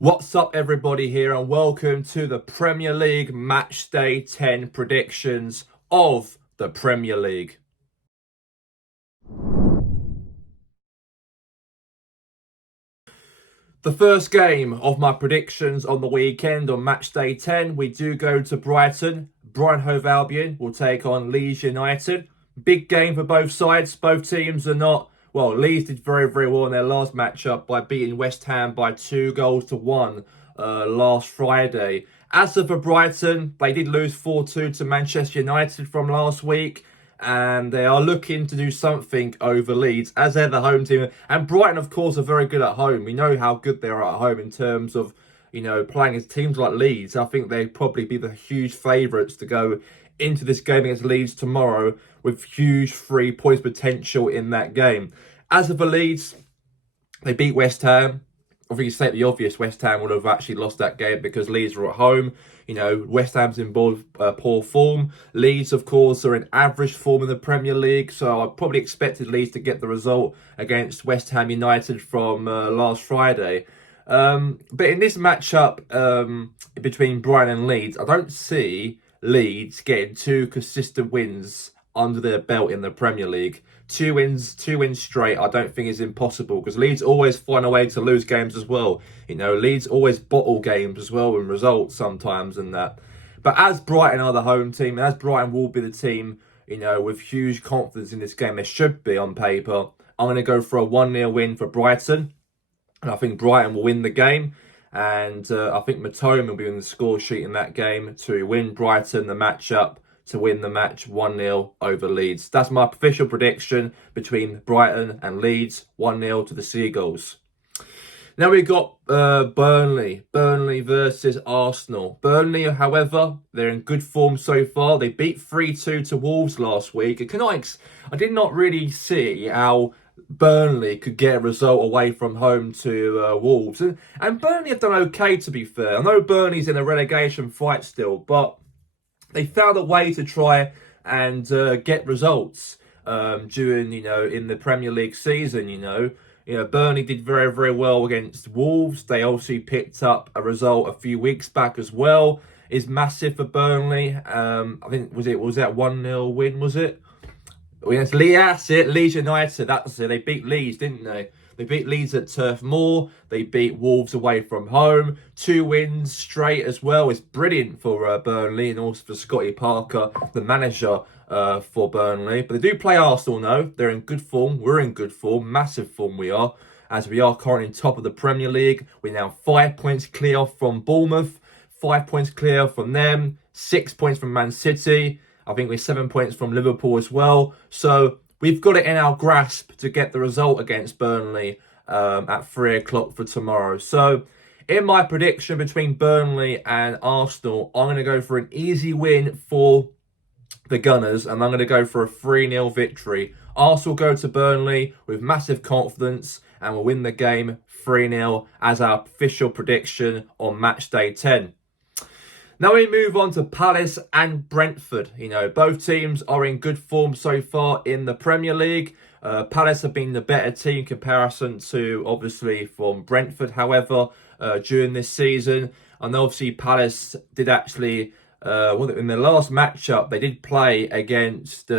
What's up, everybody, here, and welcome to the Premier League Matchday 10 predictions of the Premier League. The first game of my predictions on the weekend on Matchday 10, we do go to Brighton. Brighton Hove Albion will take on Leeds United. Big game for both sides. Both teams are not... Well, Leeds did very, very well in their last matchup by beating West Ham by 2-1 last Friday. As for Brighton, they did lose 4-2 to Manchester United from last week, and they are looking to do something over Leeds as they're the home team. And Brighton, of course, are very good at home. We know how good they are at home in terms of, playing against teams like Leeds. I think they'd probably be the huge favourites to go into this game against Leeds tomorrow with huge 3 points potential in that game. As for Leeds, they beat West Ham. I think you state the obvious, West Ham would have actually lost that game because Leeds were at home. West Ham's in poor form. Leeds, of course, are in average form in the Premier League, so I probably expected Leeds to get the result against West Ham United from last Friday. But in this matchup between Brighton and Leeds, I don't see Leeds getting 2 consistent wins under their belt in the Premier League. Two wins straight, I don't think is impossible, because Leeds always find a way to lose games as well. Leeds always bottle games as well and results sometimes and that. But as Brighton are the home team, and as Brighton will be the team, with huge confidence in this game, they should be on paper, I'm going to go for a 1-0 win for Brighton. And I think Brighton will win the game. And I think Matone will be on the score sheet in that game to win Brighton the matchup, to win the match 1-0 over Leeds. That's my official prediction between Brighton and Leeds, 1-0 to the Seagulls. Now we've got Burnley versus Arsenal. Burnley, however, they're in good form so far. They beat 3-2 to Wolves last week. I did not really see how Burnley could get a result away from home to Wolves. And Burnley have done okay, to be fair. I know Burnley's in a relegation fight still, but they found a way to try and get results during, in the Premier League season. Burnley did very, very well against Wolves. They also picked up a result a few weeks back as well. It's massive for Burnley. I think was that 1-0 win? Was it? Against Leeds United. That's it. They beat Leeds, didn't they? They beat Leeds at Turf Moor. They beat Wolves away from home. 2 wins straight as well. It's brilliant for Burnley and also for Scotty Parker, the manager for Burnley. But they do play Arsenal now. They're in good form. We're in good form. Massive form we are. As we are currently top of the Premier League. We're now 5 points clear from Bournemouth. 5 points clear from them. 6 points from Man City. I think we're 7 points from Liverpool as well. So we've got it in our grasp to get the result against Burnley at 3 o'clock for tomorrow. So in my prediction between Burnley and Arsenal, I'm going to go for an easy win for the Gunners, and I'm going to go for a 3-0 victory. Arsenal go to Burnley with massive confidence and will win the game 3-0 as our official prediction on Matchday 10. Now we move on to Palace and Brentford. Both teams are in good form so far in the Premier League. Palace have been the better team in comparison to, obviously, from Brentford, however, during this season. And obviously Palace did actually, in their last matchup, they did play against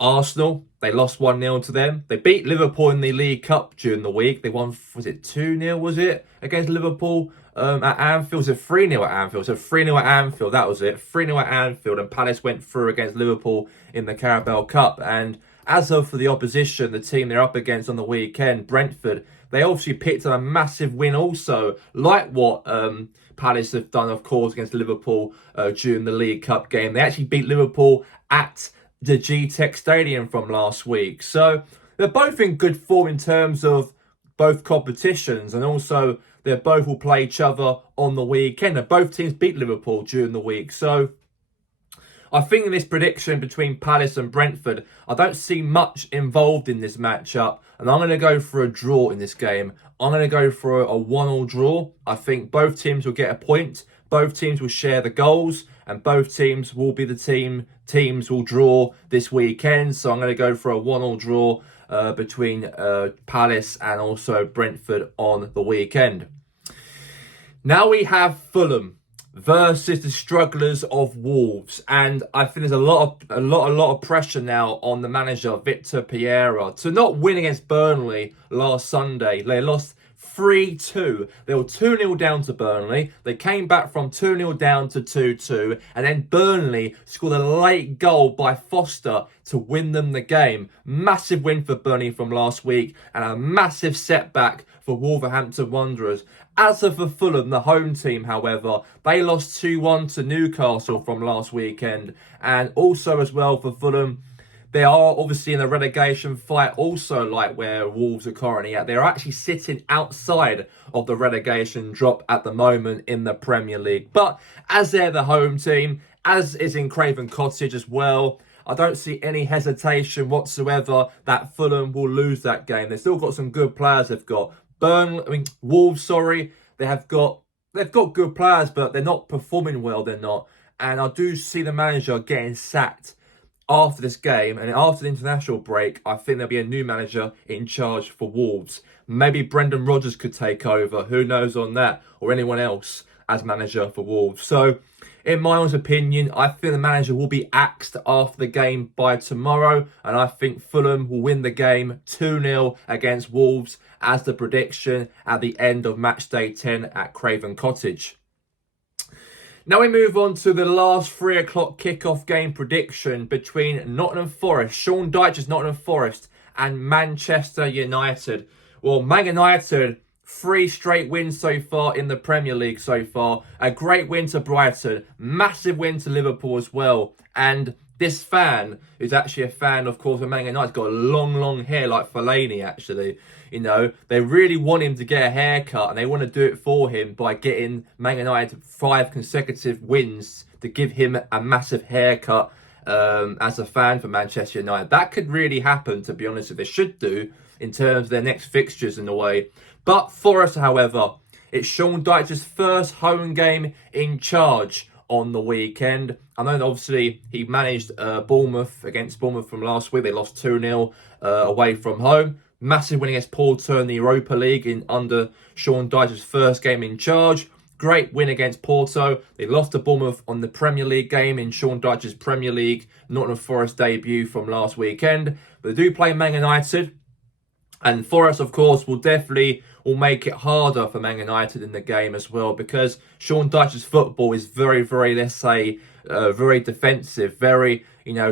Arsenal. They lost 1-0 to them. They beat Liverpool in the League Cup during the week. They won, was it 2-0, was it, against Liverpool at Anfield? So 3-0 at Anfield. So 3-0 at Anfield, that was it. 3-0 at Anfield, and Palace went through against Liverpool in the Carabao Cup. And as of for the opposition, the team they're up against on the weekend, Brentford, they obviously picked up a massive win also, like what Palace have done, of course, against Liverpool during the League Cup game. They actually beat Liverpool at the G-Tech Stadium from last week. So they're both in good form in terms of both competitions, and also they both will play each other on the weekend. Both teams beat Liverpool during the week. So I think in this prediction between Palace and Brentford, I don't see much involved in this matchup, and I'm going to go for a draw in this game. I'm going to go for a 1-1 draw. I think both teams will get a point. Both teams will share the goals, and both teams will be the teams will draw this weekend. So I'm going to go for a 1-1 draw between Palace and also Brentford on the weekend. Now we have Fulham versus the strugglers of Wolves, and I think there's a lot of pressure now on the manager Victor Pereira to not win against Burnley last Sunday. They lost 3-2. They were 2-0 down to Burnley. They came back from 2-0 down to 2-2, and then Burnley scored a late goal by Foster to win them the game. Massive win for Burnley from last week, and a massive setback for Wolverhampton Wanderers. As for Fulham, the home team, however, they lost 2-1 to Newcastle from last weekend. And also as well for Fulham, they are obviously in a relegation fight, also like where Wolves are currently at. They're actually sitting outside of the relegation drop at the moment in the Premier League. But as they're the home team, as is in Craven Cottage as well, I don't see any hesitation whatsoever that Fulham will lose that game. They've still got some good players. They've got Wolves, they've got good players, but they're not performing well, they're not. And I do see the manager getting sacked after this game, and after the international break, I think there'll be a new manager in charge for Wolves. Maybe Brendan Rodgers could take over, who knows on that, or anyone else as manager for Wolves. So, in my honest opinion, I think the manager will be axed after the game by tomorrow, and I think Fulham will win the game 2-0 against Wolves as the prediction at the end of Matchday 10 at Craven Cottage. Now we move on to the last 3 o'clock kickoff game prediction between Nottingham Forest, Sean Dyche's Nottingham Forest, and Manchester United. Well, Man United, 3 straight wins so far in the Premier League so far. A great win to Brighton, massive win to Liverpool as well. And this fan, who's actually a fan, of course, of Man United, got a long hair like Fellaini, actually. You know, they really want him to get a haircut, and they want to do it for him by getting Man United 5 consecutive wins to give him a massive haircut as a fan for Manchester United. That could really happen, to be honest, if they should do, in terms of their next fixtures in a way. But Forest, however, it's Sean Dyche's first home game in charge on the weekend. I know that obviously he managed against Bournemouth from last week. They lost 2-0 away from home. Massive win against Porto in the Europa League under Sean Dyche's first game in charge. Great win against Porto. They lost to Bournemouth on the Premier League game in Sean Dyche's Premier League Nottingham Forest debut from last weekend. But they do play Man United. And Forest, of course, will make it harder for Man United in the game as well, because Sean Dyche's football is very, let's say, very defensive, very,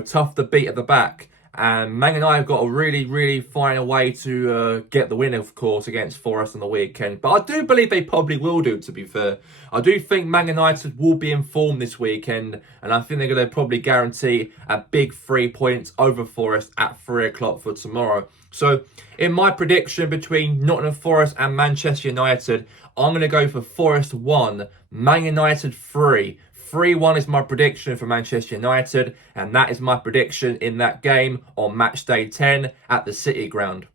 tough to beat at the back. And Man United have got to really find a way to get the win, of course, against Forest on the weekend. But I do believe they probably will do, to be fair. I do think Man United will be in form this weekend, and I think they're going to probably guarantee a big 3 points over Forest at 3 o'clock for tomorrow. So, in my prediction between Nottingham Forest and Manchester United, I'm going to go for Forest 1, Man United 3. 3-1 is my prediction for Manchester United, and that is my prediction in that game on Matchday 10 at the City Ground.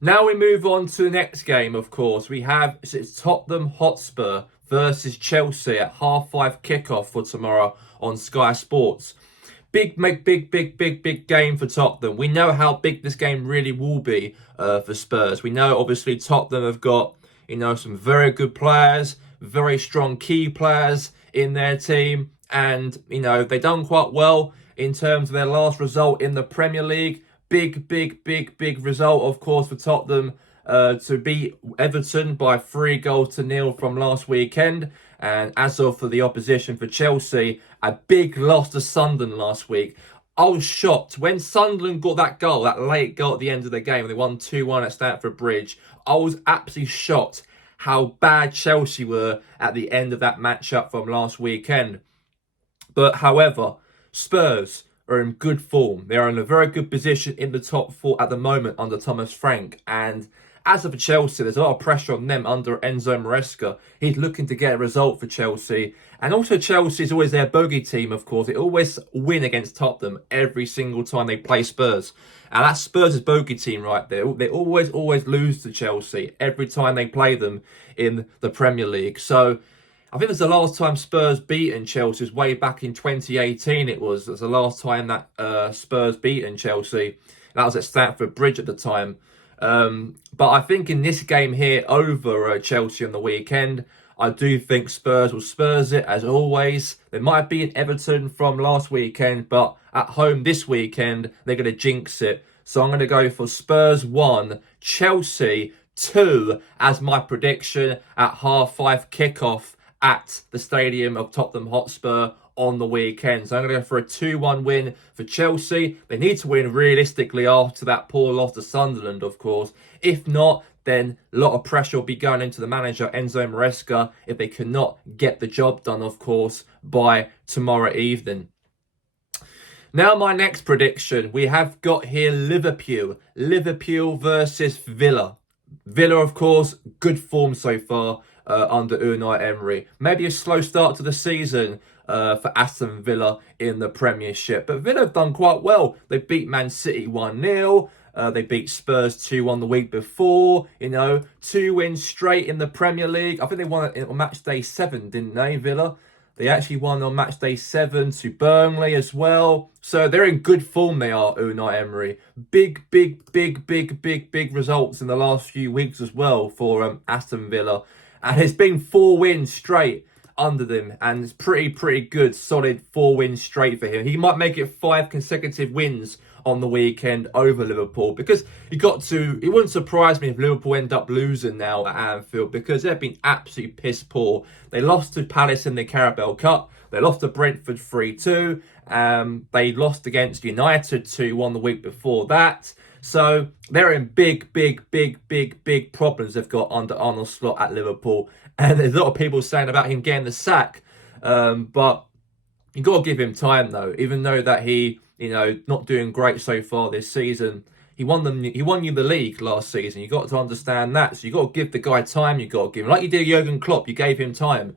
Now we move on to the next game, of course. It's Tottenham Hotspur versus Chelsea at 5:30 kickoff for tomorrow on Sky Sports. Big game for Tottenham. We know how big this game really will be for Spurs. We know, obviously, Tottenham have got, some very good players, very strong key players in their team, and they've done quite well in terms of their last result in the Premier League. Big result, of course, for Tottenham to beat Everton by 3-0 from last weekend. And as for the opposition for Chelsea, a big loss to Sunderland last week. I was shocked when Sunderland got that goal, that late goal at the end of the game. They won 2-1 at Stamford Bridge. I was absolutely shocked how bad Chelsea were at the end of that matchup from last weekend. But however, Spurs are in good form. They are in a very good position in the top 4 at the moment under Thomas Frank. And as for Chelsea, there's a lot of pressure on them under Enzo Maresca. He's looking to get a result for Chelsea. And also Chelsea is always their bogey team, of course. They always win against Tottenham every single time they play Spurs. And that's Spurs' bogey team right there. They always lose to Chelsea every time they play them in the Premier League. So I think that's the last time Spurs beaten Chelsea was way back in 2018 it was. That's the last time that Spurs beaten Chelsea. That was at Stamford Bridge at the time. But I think in this game here over Chelsea on the weekend, I do think Spurs will Spurs it as always. There might be an Everton from last weekend, but at home this weekend, they're going to jinx it. So I'm going to go for Spurs 1, Chelsea 2 as my prediction at 5:30 kickoff at the stadium of Tottenham Hotspur on the weekend. So I'm going to go for a 2-1 win for Chelsea. They need to win realistically after that poor loss to Sunderland, of course. If not, then a lot of pressure will be going into the manager, Enzo Maresca, if they cannot get the job done, of course, by tomorrow evening. Now, my next prediction, we have got here Liverpool. Liverpool versus Villa. Villa, of course, good form so far under Unai Emery. Maybe a slow start to the season for Aston Villa in the Premiership. But Villa have done quite well. They beat Man City 1-0. They beat Spurs 2-1 the week before. 2 wins straight in the Premier League. I think they won it on match day 7, didn't they, Villa? They actually won on match day 7 to Burnley as well. So they're in good form, they are, Unai Emery. Big results in the last few weeks as well for Aston Villa. And it's been 4 wins straight under them. And it's pretty good, solid 4 wins straight for him. He might make it 5 consecutive wins on the weekend over Liverpool, because it wouldn't surprise me if Liverpool end up losing now at Anfield, because they've been absolutely piss poor. They lost to Palace in the Carabao Cup. They lost to Brentford 3-2. They lost against United 2-1 the week before that. So they're in big problems they've got under Arne Slot at Liverpool. And there's a lot of people saying about him getting the sack. But you got to give him time, though. Even though that he, not doing great so far this season. He won you the league last season. You got to understand that. So you got to give the guy time. You got to give him, like you did Jurgen Klopp. You gave him time.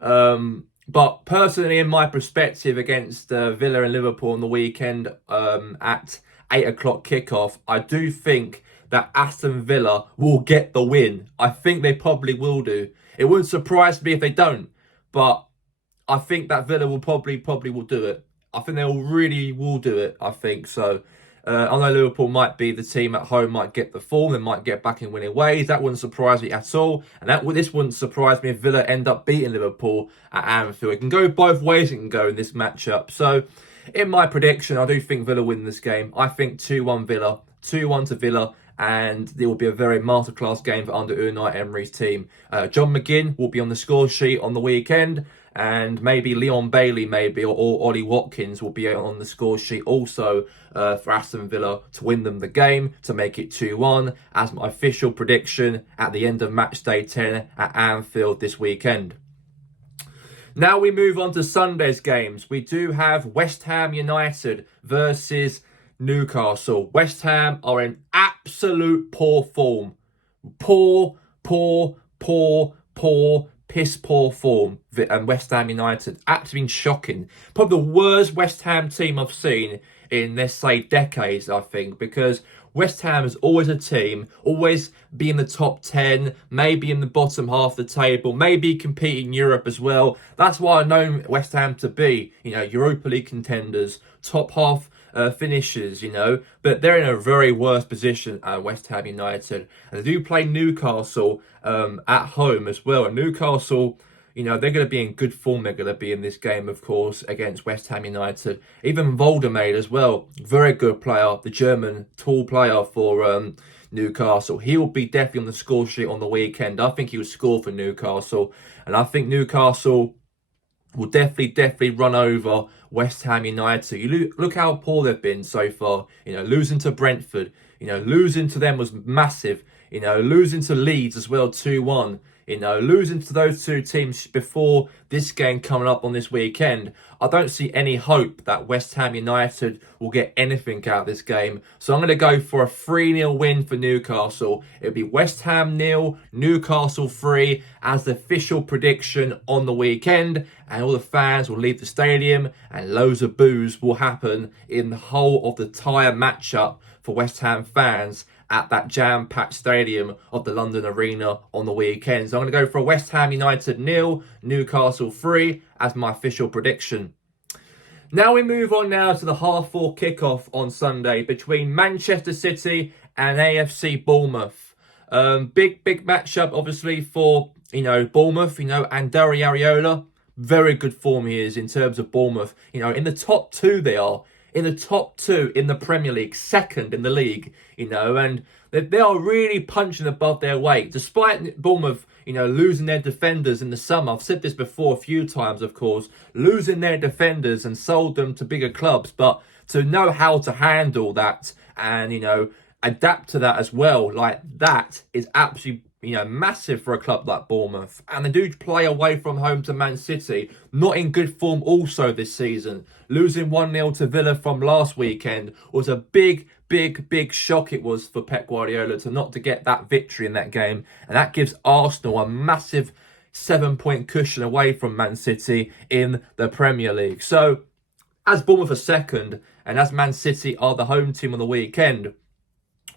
But personally, in my perspective, against Villa and Liverpool on the weekend at 8 o'clock kickoff, I do think that Aston Villa will get the win. I think they probably will do. It wouldn't surprise me if they don't, but I think that Villa will probably will do it. I think they really will do it, I think. So I know Liverpool might be the team at home, might get the form, they might get back in winning ways. That wouldn't surprise me at all. And this wouldn't surprise me if Villa end up beating Liverpool at Anfield. It can go both ways, it can go in this matchup. So in my prediction, I do think Villa win this game. I think 2-1 Villa, 2-1 to Villa. And it will be a very masterclass game for under Unai Emery's team. John McGinn will be on the score sheet on the weekend. And maybe Leon Bailey, or Ollie Watkins will be on the score sheet also for Aston Villa to win them the game, to make it 2-1, as my official prediction at the end of match day 10 at Anfield this weekend. Now we move on to Sunday's games. We do have West Ham United versus Newcastle. West Ham are in absolute poor form. Piss poor form. And West Ham United, absolutely shocking. Probably the worst West Ham team I've seen in, let's say, decades, I think, because West Ham is always a team, always be in the top 10, maybe in the bottom half of the table, maybe compete in Europe as well. That's why I know West Ham to be, Europa League contenders, top half finishers, but they're in a very worse position at West Ham United. And they do play Newcastle at home as well. And Newcastle, they're going to be in good form. They're going to be in this game, of course, against West Ham United. Even Voldemade as well, very good player, the German tall player for Newcastle. He will be definitely on the score sheet on the weekend. I think he will score for Newcastle. And I think Newcastle will definitely run over West Ham United. You look how poor they've been so far. Losing to Brentford, losing to them was massive. Losing to Leeds as well, 2-1. Losing to those two teams before this game coming up on this weekend. I don't see any hope that West Ham United will get anything out of this game. So I'm going to go for a 3-0 win for Newcastle. It'll be West Ham 0, Newcastle 3 as the official prediction on the weekend. And all the fans will leave the stadium and loads of boos will happen in the whole of the entire matchup for West Ham fans at that jam-packed stadium of the London Arena on the weekend. So I'm going to go for a West Ham United 0, Newcastle 3 as my official prediction. Now we move on now to the 4:30 kickoff on Sunday between Manchester City and AFC Bournemouth. Big matchup, obviously, for, Bournemouth, and Dario Ariola. Very good form he is in terms of Bournemouth. In the top two they are. In the top two in the Premier League, second in the league, and they are really punching above their weight. Despite Bournemouth, losing their defenders in the summer. I've said this before a few times, of course, losing their defenders and sold them to bigger clubs. But to know how to handle that and, adapt to that as well, like that is absolutely, massive for a club like Bournemouth. And they do play away from home to Man City, not in good form also this season. Losing 1-0 to Villa from last weekend was a big shock it was for Pep Guardiola to not to get that victory in that game. And that gives Arsenal a massive 7-point cushion away from Man City in the Premier League. So, as Bournemouth are second, and as Man City are the home team on the weekend,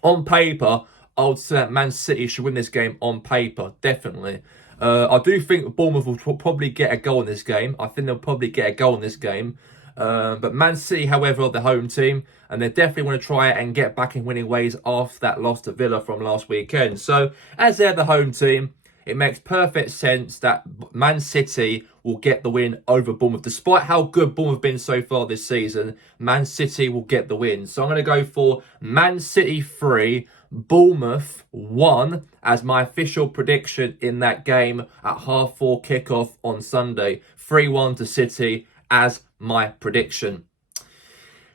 on paper, I would say that Man City should win this game on paper, definitely. I do think Bournemouth will probably get a goal in this game. I think they'll probably get a goal in this game. But Man City, however, are the home team, and they definitely want to try and get back in winning ways after that loss to Villa from last weekend. So, as they're the home team, it makes perfect sense that Man City will get the win over Bournemouth. Despite how good Bournemouth have been so far this season, Man City will get the win. So I'm going to go for Man City 3, Bournemouth 1 as my official prediction in that game at 4:30 kickoff on Sunday. 3-1 to City as my prediction.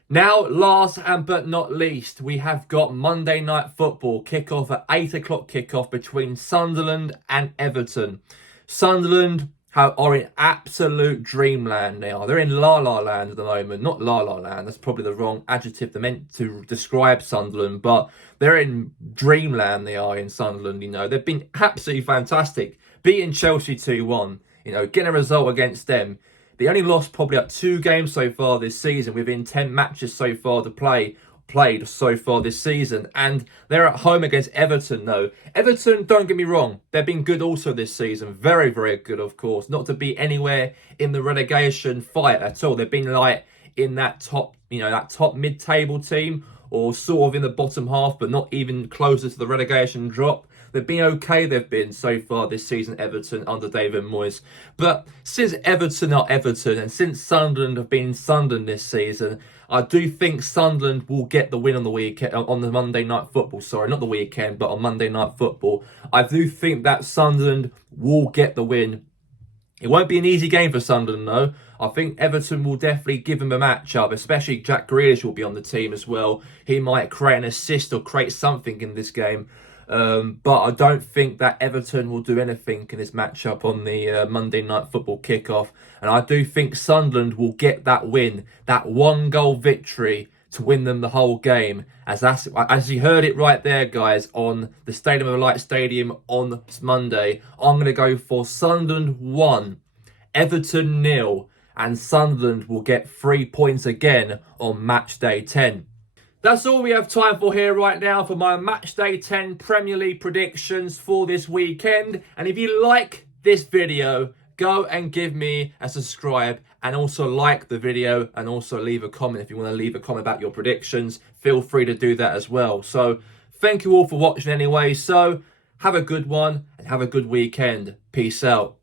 Now, last but not least, we have got Monday Night Football kickoff at 8 o'clock kickoff between Sunderland and Everton. Sunderland are in absolute dreamland now. They're in la-la land at the moment. Not la-la land, that's probably the wrong adjective they meant to describe Sunderland, but they're in dreamland, they are in Sunderland, They've been absolutely fantastic. Beating Chelsea 2-1, getting a result against them. They only lost probably 2 games so far this season within 10 matches so far to played so far this season. And they're at home against Everton, though. Everton, don't get me wrong, they've been good also this season. Very, very good, of course. Not to be anywhere in the relegation fight at all. They've been like in that top, that top mid-table team, or sort of in the bottom half, but not even closer to the relegation drop. They've been okay, they've been so far this season, Everton, under David Moyes. But since Everton are Everton, and since Sunderland have been Sunderland this season, I do think Sunderland will get the win on the weekend, on the Monday Night Football. Sorry, not the weekend, but on Monday Night Football. I do think that Sunderland will get the win. It won't be an easy game for Sunderland, though. I think Everton will definitely give him a match-up, especially Jack Grealish will be on the team as well. He might create an assist or create something in this game. But I don't think that Everton will do anything in this matchup on the Monday Night Football kickoff. And I do think Sunderland will get that win, that 1-goal victory to win them the whole game. As you heard it right there, guys, on the Stadium of Light Stadium on Monday, I'm going to go for Sunderland 1, Everton 0, and Sunderland will get 3 points again on Matchday 10. That's all we have time for here right now for my Matchday 10 Premier League predictions for this weekend. And if you like this video, go and give me a subscribe and also like the video and also leave a comment. If you want to leave a comment about your predictions, feel free to do that as well. So thank you all for watching anyway. So have a good one and have a good weekend. Peace out.